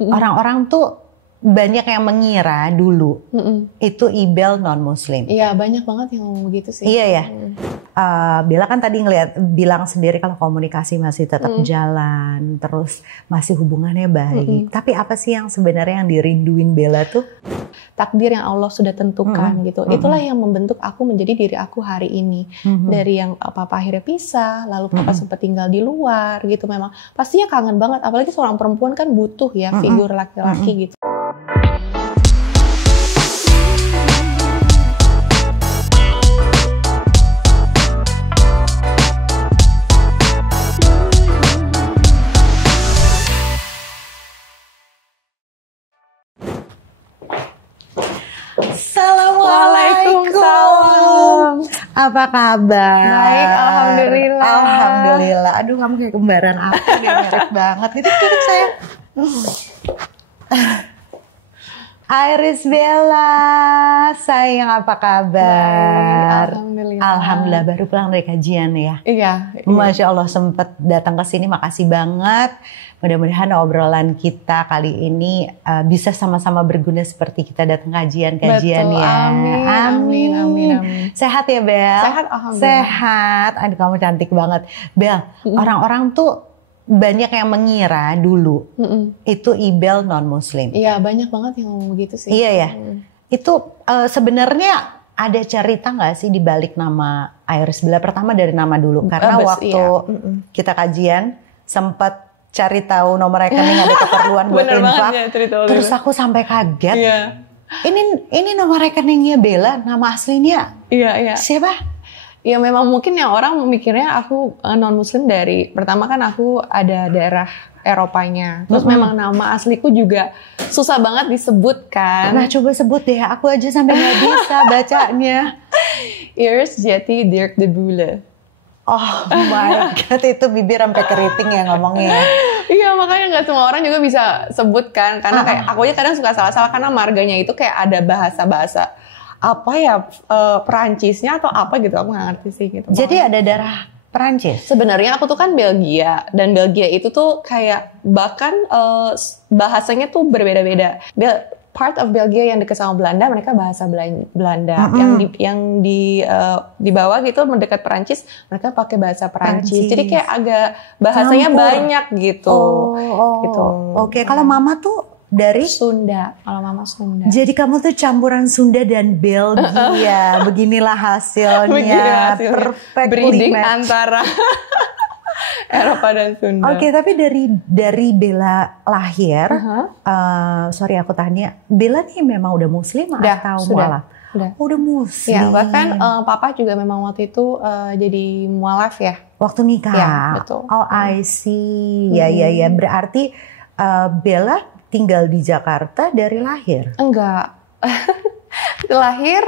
Orang-orang tuh banyak yang mengira dulu itu Ibel non-Muslim. Iya, banyak banget yang ngomong begitu sih. Iya ya. Bella kan tadi bilang sendiri kalau komunikasi masih tetap jalan, terus masih hubungannya baik. Tapi apa sih yang sebenarnya yang dirinduin Bella tuh? Takdir yang Allah sudah tentukan gitu. Itulah yang membentuk aku menjadi diri aku hari ini. Dari yang papa akhirnya pisah, lalu papa sempat tinggal di luar gitu. Memang pastinya kangen banget. Apalagi seorang perempuan kan butuh ya figur laki-laki gitu. Waalaikumsalam. Apa kabar? Baik, alhamdulillah. Alhamdulillah. Aduh, kamu kayak kembaran aku nih, mirip banget. Itu saya. Iris Bella, sayang apa kabar? Baik, alhamdulillah. Alhamdulillah, baru pulang dari kajian ya. Iya. Masya Allah sempat datang ke sini, makasih banget. Mudah-mudahan obrolan kita kali ini bisa sama-sama berguna seperti kita datang kajian-kajian ya. Amin. Sehat ya Bel? Sehat, alhamdulillah. Sehat. Aduh, kamu cantik banget. Bel, orang-orang tuh banyak yang mengira dulu itu Ibel non-Muslim. Iya, banyak banget yang ngomong begitu sih. Iya ya. Itu sebenarnya ada cerita nggak sih di balik nama Iris Bella? Pertama dari nama dulu, karena waktu kita kajian sempat cari tahu nomor rekening, ada keperluan buat infak. Ya, terus aku sampai kaget. Iya. Ini nomor rekeningnya Bella, nama aslinya Iya. siapa? Ya memang mungkin yang orang mikirnya aku non-muslim dari pertama kan aku ada daerah Eropanya. Terus memang nama asliku juga susah banget disebutkan. Nah, coba sebut deh, aku aja sampai nggak bisa bacanya. Iris Jati Dirk de Boele. Oh my God, itu bibir sampai keriting ya ngomongnya. Iya, makanya nggak semua orang juga bisa sebutkan. Karena kayak aku aja kadang suka salah-salah karena marganya itu kayak ada bahasa-bahasa apa ya, Perancisnya atau apa gitu, aku nggak ngerti sih gitu. Jadi ada darah Perancis? Sebenarnya aku tuh kan Belgia, dan Belgia itu tuh kayak bahkan bahasanya tuh berbeda-beda. Part of Belgia yang dekat sama Belanda, mereka bahasa Belanda. Yang di bawah gitu mendekat Perancis, mereka pakai bahasa Perancis. Jadi kayak agak bahasanya banyak gitu. Gitu. Oke, kalau mama tuh dari Sunda. Kalau mama Sunda. Jadi kamu tuh campuran Sunda dan Belgia. Beginilah hasilnya. Perfect breeding match antara Eropa dan Sunda. Oke, tapi dari Bella lahir, sorry aku tanya, Bella nih memang udah Muslim atau mualaf? Udah Muslim. Ya, bahkan papa juga memang waktu itu jadi mualaf ya. Waktu nikah? Ya, betul. Oh, I see. Ya. Berarti Bella tinggal di Jakarta dari lahir? Enggak. Lahir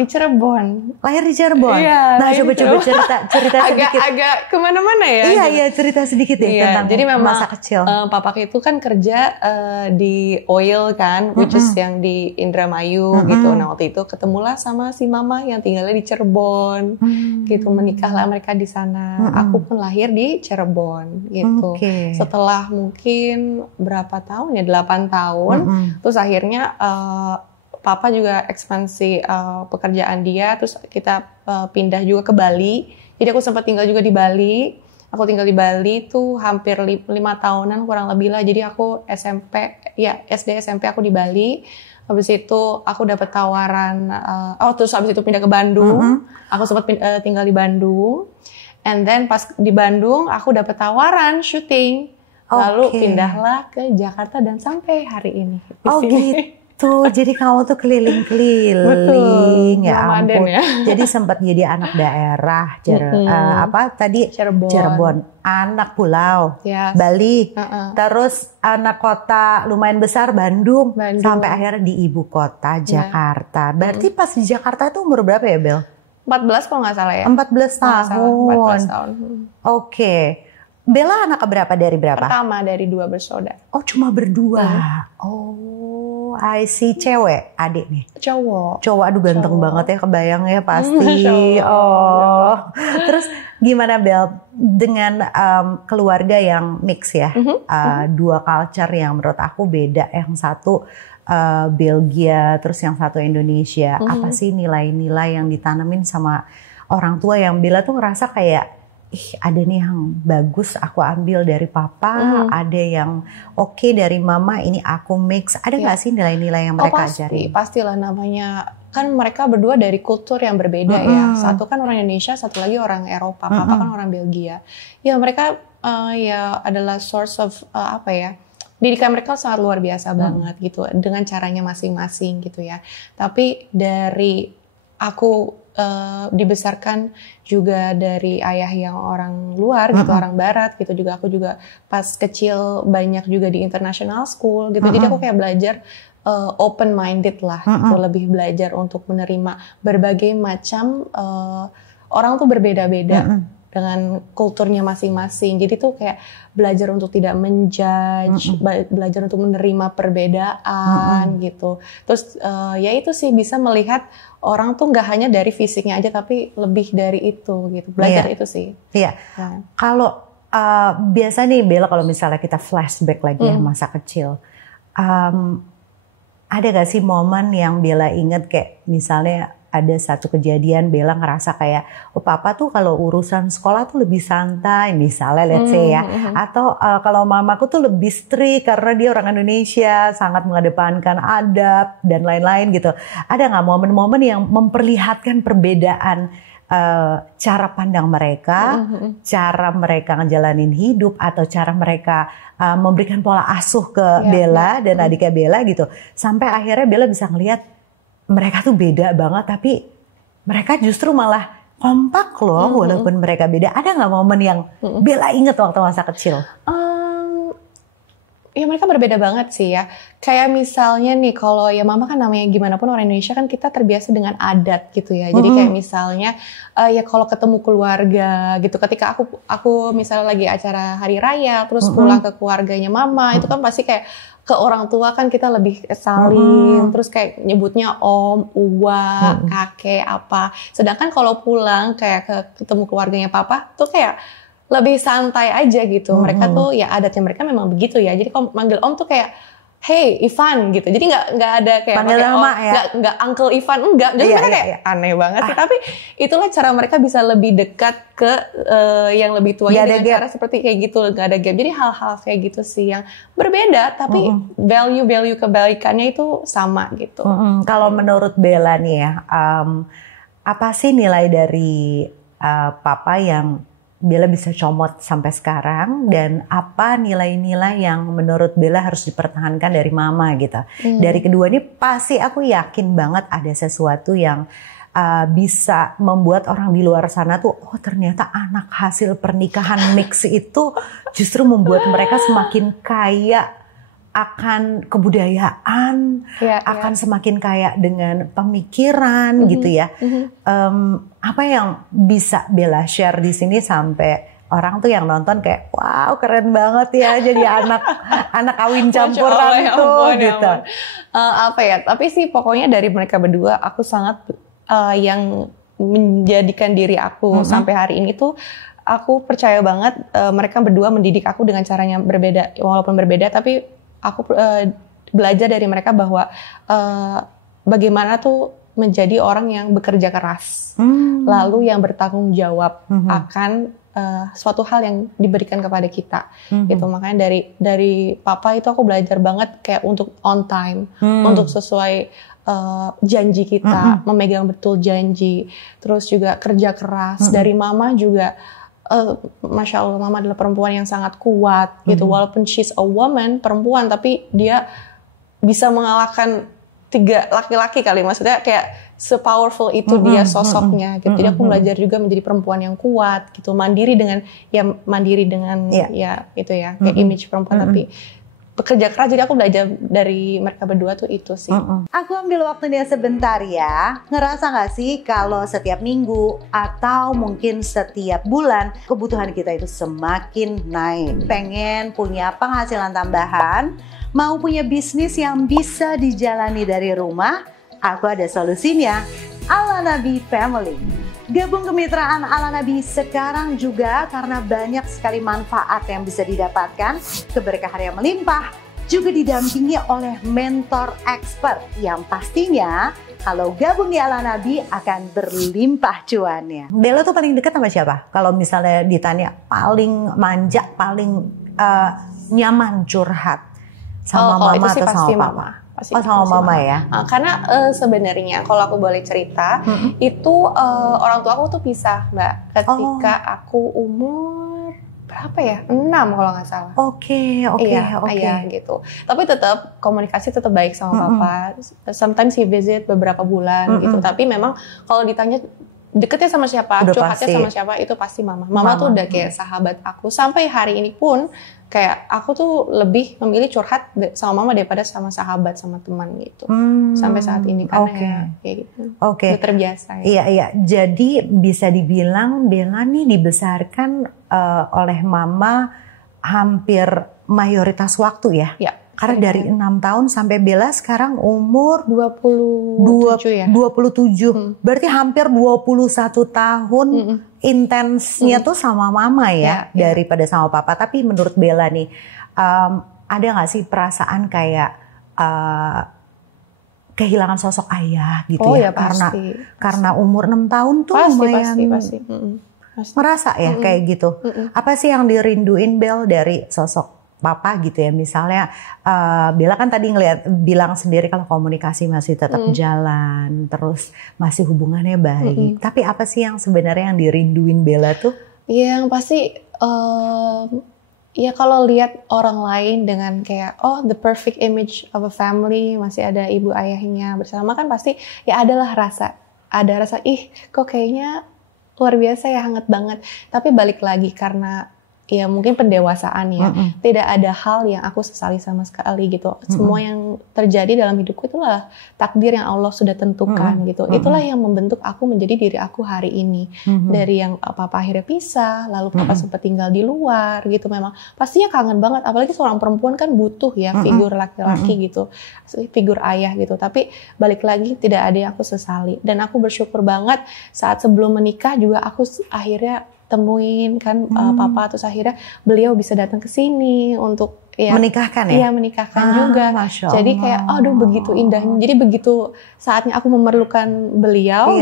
di Cirebon. Lahir di Cirebon? Iya. Nah, coba cerita sedikit. Agak kemana-mana ya. Iya, cerita sedikit deh tentang jadi memang, masa kecil. Papaku itu kan kerja di oil kan, which is yang di Indramayu gitu. Nah, waktu itu ketemulah sama si mama yang tinggalnya di Cirebon. Gitu, menikahlah mereka di sana. Aku pun lahir di Cirebon gitu. Setelah mungkin berapa tahun ya, 8 tahun. Terus akhirnya Papa juga ekspansi pekerjaan dia, terus kita pindah juga ke Bali. Jadi aku sempat tinggal juga di Bali. Aku tinggal di Bali tuh hampir 5 tahunan kurang lebih lah. Jadi aku SD SMP aku di Bali. Habis itu aku dapat tawaran, terus habis itu pindah ke Bandung. Aku sempat tinggal di Bandung. And then pas di Bandung aku dapat tawaran syuting. Lalu pindahlah ke Jakarta dan sampai hari ini di sini. Tuh, jadi kamu tuh keliling-keliling. Ya ampun. Ya. Jadi sempat jadi anak daerah. Cirebon. Anak pulau. Bali. Terus anak kota lumayan besar, Bandung. Sampai akhirnya di ibu kota, Jakarta. Berarti pas di Jakarta itu umur berapa ya, Bel? 14 kalau nggak salah ya. 14 tahun. 14 tahun. Oke. Bella anak keberapa dari berapa? Pertama dari 2 bersaudara. Oh, cuma berdua. I see. Cewek, adik nih? Cowok. Aduh ganteng banget ya, kebayang ya pasti. Terus gimana Bel dengan keluarga yang mix ya, dua culture yang menurut aku beda, yang satu Belgia, terus yang satu Indonesia. Apa sih nilai-nilai yang ditanamin sama orang tua yang Bella tuh ngerasa kayak, ada nih yang bagus aku ambil dari papa, ada yang oke dari mama, ini aku mix. Ada nggak sih nilai-nilai yang mereka ajarin? Pastilah, namanya kan mereka berdua dari kultur yang berbeda ya. Satu kan orang Indonesia, satu lagi orang Eropa. Papa kan orang Belgia. Ya mereka ya adalah source of pendidikan mereka sangat luar biasa banget gitu, dengan caranya masing-masing gitu ya. Tapi dari aku dibesarkan juga dari ayah yang orang luar gitu, orang barat gitu juga. Aku juga pas kecil banyak juga di international school gitu. Jadi aku kayak belajar open minded lah gitu, lebih belajar untuk menerima berbagai macam orang tuh berbeda-beda dengan kulturnya masing-masing. Jadi tuh kayak belajar untuk tidak menjudge, belajar untuk menerima perbedaan gitu. Terus ya itu sih, bisa melihat orang tuh nggak hanya dari fisiknya aja, tapi lebih dari itu gitu. Belajar itu sih. Iya. Kalau biasa nih Bella, kalau misalnya kita flashback lagi ya masa kecil, ada gak sih momen yang Bella inget kayak misalnya ada satu kejadian Bella ngerasa kayak, oh papa tuh kalau urusan sekolah tuh lebih santai misalnya, let's say ya, atau kalau mamaku tuh lebih strict karena dia orang Indonesia, sangat mengedepankan adab dan lain-lain gitu. Ada nggak momen-momen yang memperlihatkan perbedaan cara pandang mereka, cara mereka ngejalanin hidup, atau cara mereka memberikan pola asuh ke Bella dan adiknya Bella gitu, sampai akhirnya Bella bisa ngelihat mereka tuh beda banget, tapi mereka justru malah kompak loh, walaupun mereka beda. Ada nggak momen yang Bella inget waktu masa kecil? Ya mereka berbeda banget sih ya. Kayak misalnya nih, kalau ya mama kan namanya gimana pun orang Indonesia kan kita terbiasa dengan adat gitu ya. Jadi kayak misalnya ya kalau ketemu keluarga gitu, ketika aku misalnya lagi acara hari raya, terus pulang ke keluarganya mama, itu kan pasti kayak ke orang tua kan kita lebih salim, terus kayak nyebutnya om, uwa, kakek apa. Sedangkan kalau pulang kayak ketemu keluarganya papa tuh kayak lebih santai aja gitu. Mereka tuh ya adatnya mereka memang begitu ya. Jadi kalau manggil om tuh kayak, hey Ivan gitu. Jadi nggak ada kayak panggil nama ya, nggak Uncle Ivan, enggak. Jadi mereka kayak aneh banget sih. Tapi itulah cara mereka bisa lebih dekat ke yang lebih tua dengan cara seperti kayak gitu, nggak ada gap. Jadi hal-hal kayak gitu sih yang berbeda, tapi value kebaikannya itu sama gitu. Kalau menurut Bella nih ya, apa sih nilai dari papa yang Bella bisa comot sampai sekarang, dan apa nilai-nilai yang menurut Bella harus dipertahankan dari mama gitu. Dari kedua ini pasti aku yakin banget ada sesuatu yang bisa membuat orang di luar sana tuh, oh ternyata anak hasil pernikahan mix itu justru membuat mereka semakin kaya akan kebudayaan, akan semakin kaya dengan pemikiran gitu ya. Apa yang bisa Bella share di sini sampai orang tuh yang nonton kayak, wow keren banget ya jadi anak kawin campuran tuh gitu. Apa ya? Tapi sih pokoknya dari mereka berdua aku sangat yang menjadikan diri aku sampai hari ini tuh, aku percaya banget mereka berdua mendidik aku dengan caranya berbeda, walaupun berbeda tapi aku belajar dari mereka bahwa bagaimana tuh menjadi orang yang bekerja keras, lalu yang bertanggung jawab akan suatu hal yang diberikan kepada kita, gitu. Makanya dari papa itu aku belajar banget kayak untuk on time, untuk sesuai janji kita, memegang betul janji, terus juga kerja keras. Dari mama juga. Masya Allah, mama adalah perempuan yang sangat kuat gitu. Walaupun she's a woman, perempuan, tapi dia bisa mengalahkan 3 laki-laki kali. Maksudnya kayak se-powerful itu dia sosoknya gitu. Jadi aku belajar juga menjadi perempuan yang kuat gitu, mandiri dengan ya itu ya kayak image perempuan, tapi bekerja keras. Jadi aku belajar dari mereka berdua tuh itu sih. Aku ambil waktunya sebentar ya. Ngerasa gak sih kalau setiap minggu atau mungkin setiap bulan kebutuhan kita itu semakin naik. Pengen punya penghasilan tambahan, Mau punya bisnis yang bisa dijalani dari rumah? Aku ada solusinya. Al-Nabi Family. Gabung kemitraan Al-Nabi sekarang juga karena banyak sekali manfaat yang bisa didapatkan, keberkahan yang melimpah, juga didampingi oleh mentor expert yang pastinya kalau gabung di Al-Nabi akan berlimpah cuannya. Bella tuh paling dekat sama siapa? Kalau misalnya ditanya paling manja, paling nyaman curhat sama mama atau sama papa? Sama mama ya? Karena sebenarnya kalau aku boleh cerita, itu orang tua aku tuh pisah, Mbak. Ketika aku umur berapa ya? 6 kalau nggak salah. Oke. Iya gitu. Tapi tetap komunikasi tetap baik sama papa. Sometimes he visit beberapa bulan gitu. Tapi memang kalau ditanya deketnya sama siapa, curhatnya sama siapa, itu pasti mama. Mama tuh udah kayak sahabat aku. Sampai hari ini pun kayak aku tuh lebih memilih curhat sama mama daripada sama sahabat, sama teman gitu. Sampai saat ini karena kayak gitu. Udah terbiasa ya. Iya. Jadi bisa dibilang Bella nih dibesarkan oleh mama hampir mayoritas waktu ya. Iya. Karena dari 6 tahun sampai Bella sekarang umur 27 ya. 27. Berarti hampir 21 tahun intensnya tuh sama mama ya, daripada sama papa. Tapi menurut Bella nih, ada gak sih perasaan kayak kehilangan sosok ayah gitu ya? Karena umur 6 tahun tuh lumayan pasti. Merasa ya kayak gitu. Apa sih yang dirinduin Bel dari sosok papa gitu ya, misalnya Bella kan tadi bilang sendiri kalau komunikasi masih tetap jalan, terus masih hubungannya baik. Tapi apa sih yang sebenarnya yang dirinduin Bella tuh? Yang pasti ya kalau lihat orang lain dengan kayak the perfect image of a family, masih ada ibu ayahnya bersama, kan pasti ya ada rasa kok kayaknya luar biasa ya, hangat banget. Tapi balik lagi karena ya mungkin pendewasaan ya, tidak ada hal yang aku sesali sama sekali gitu. Semua yang terjadi dalam hidupku itulah takdir yang Allah sudah tentukan gitu. Itulah yang membentuk aku menjadi diri aku hari ini. Dari yang papa akhirnya pisah, lalu papa sempat tinggal di luar gitu. Memang pastinya kangen banget, apalagi seorang perempuan kan butuh ya figur laki-laki gitu, figur ayah gitu. Tapi balik lagi tidak ada yang aku sesali, dan aku bersyukur banget saat sebelum menikah juga aku akhirnya temuin kan papa, terus akhirnya beliau bisa datang ke sini untuk menikahkan ya? Iya, menikahkan juga. Jadi kayak begitu indahnya. Jadi begitu saatnya aku memerlukan beliau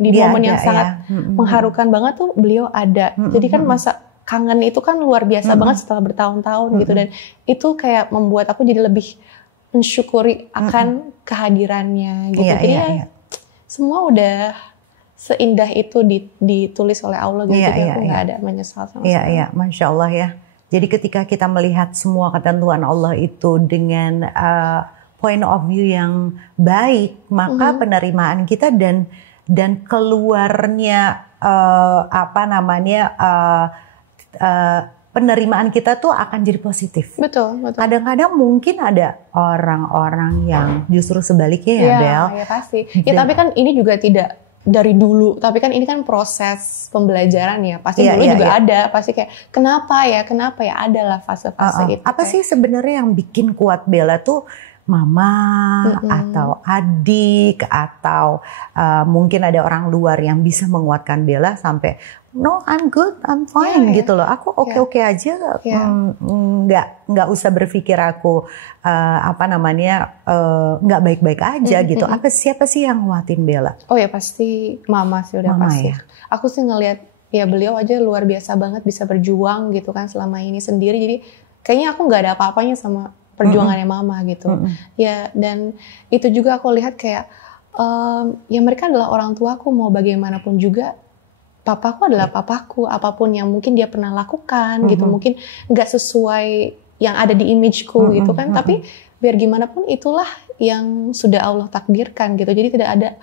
di momen yang sangat mengharukan banget tuh beliau ada. Jadi kan masa kangen itu kan luar biasa banget setelah bertahun-tahun gitu, dan itu kayak membuat aku jadi lebih mensyukuri akan kehadirannya gitu. Jadi semua udah seindah itu ditulis oleh Allah gitu. Aku nggak ada menyesal sama sekali. Iya, Masya Allah ya. Jadi ketika kita melihat semua ketentuan Allah itu dengan point of view yang baik, maka penerimaan kita dan keluarnya penerimaan kita tuh akan jadi positif. Betul. Kadang-kadang mungkin ada orang-orang yang justru sebaliknya ya, Bel. Iya pasti. Ya tapi kan ini juga tidak dari dulu, tapi kan ini kan proses pembelajaran ya, pasti dulu juga ada, pasti kayak kenapa ya adalah fase-fase itu. Apa sih sebenarnya yang bikin kuat Bella tuh, mama atau adik atau mungkin ada orang luar yang bisa menguatkan Bella sampai no, I'm good, I'm fine gitu loh, aku oke aja, nggak usah berpikir aku nggak baik-baik aja gitu. Siapa sih yang nguatin Bella? Oh ya pasti mama sih, udah pasti. Ya? Aku sih ngelihat ya beliau aja luar biasa banget bisa berjuang gitu kan selama ini sendiri. Jadi kayaknya aku nggak ada apa-apanya sama perjuangannya mama gitu. Ya, dan itu juga aku lihat kayak ya mereka adalah orang tuaku, mau bagaimanapun juga papaku adalah papaku, apapun yang mungkin dia pernah lakukan gitu, mungkin nggak sesuai yang ada di imageku gitu kan, tapi biar gimana pun itulah yang sudah Allah takdirkan gitu. Jadi tidak ada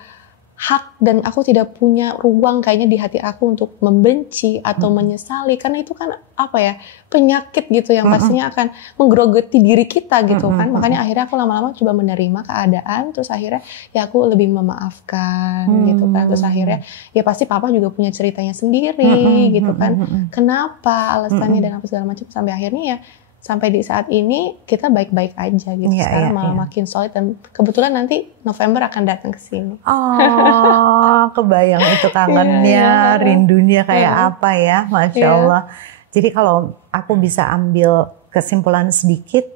hak dan aku tidak punya ruang kayaknya di hati aku untuk membenci atau menyesali, karena itu kan penyakit gitu yang pastinya akan menggerogoti diri kita gitu kan. Makanya akhirnya aku lama-lama coba menerima keadaan, terus akhirnya ya aku lebih memaafkan gitu kan. Terus akhirnya ya pasti papa juga punya ceritanya sendiri gitu kan, kenapa alasannya dan apa segala macam, sampai akhirnya ya sampai di saat ini kita baik-baik aja gitu. Sekarang malah makin solid, dan kebetulan nanti November akan datang ke sini. Oh, kebayang itu kangennya, rindunya kayak apa ya, Masya Allah. Jadi kalau aku bisa ambil kesimpulan sedikit,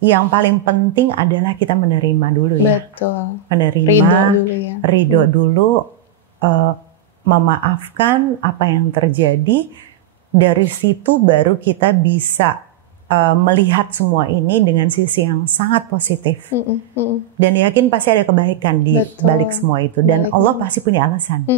yang paling penting adalah kita menerima dulu ya. Betul. Menerima, ridho dulu, memaafkan apa yang terjadi. Dari situ baru kita bisa melihat semua ini dengan sisi yang sangat positif. Dan yakin pasti ada kebaikan di balik semua itu. Dan Allah pasti punya alasan.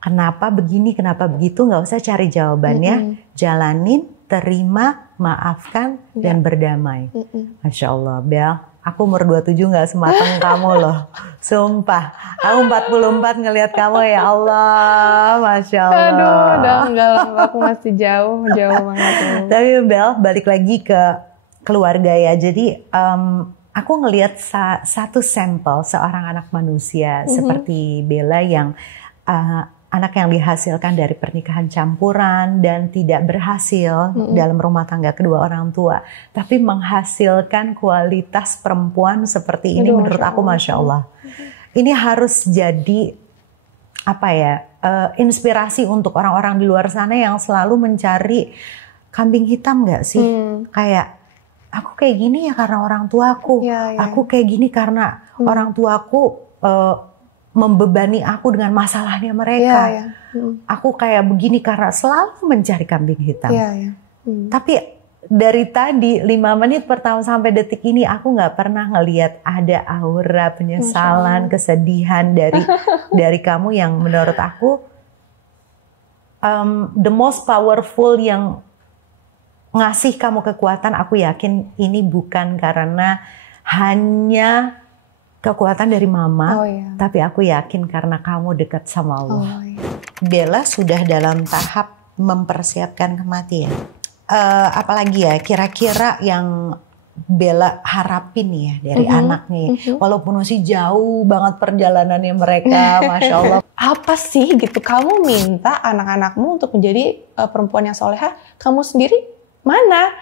Kenapa begini, kenapa begitu, nggak usah cari jawabannya. Jalanin, terima, maafkan, dan berdamai. Masya Allah, Bel. Aku umur 27 gak sematang kamu loh. Sumpah. Aku 44 ngelihat kamu, ya Allah. Masya Allah. Aduh, udah enggak lah. Aku masih jauh banget. Tapi Bel, balik lagi ke keluarga ya. Jadi aku ngelihat satu sampel seorang anak manusia seperti Bella yang anak yang dihasilkan dari pernikahan campuran dan tidak berhasil dalam rumah tangga kedua orang tua, tapi menghasilkan kualitas perempuan seperti ini. Menurut aku Masya Allah. Ini harus jadi inspirasi untuk orang-orang di luar sana yang selalu mencari kambing hitam gak sih? Kayak aku kayak gini ya karena orang tuaku, aku kayak gini karena orang tuaku membebani aku dengan masalahnya mereka. Aku kayak begini karena selalu mencari kambing hitam. Tapi dari tadi 5 menit pertama sampai detik ini aku nggak pernah ngelihat ada aura penyesalan, kesedihan dari kamu yang menurut aku the most powerful, yang ngasih kamu kekuatan. Aku yakin ini bukan karena hanya kekuatan dari mama, tapi aku yakin karena kamu dekat sama Allah. Bella sudah dalam tahap mempersiapkan kematian. Apalagi ya kira-kira yang Bella harapin ya dari anaknya, walaupun masih jauh banget perjalanannya mereka, Masya Allah. Apa sih gitu kamu minta anak-anakmu untuk menjadi perempuan yang solehah, kamu sendiri mana?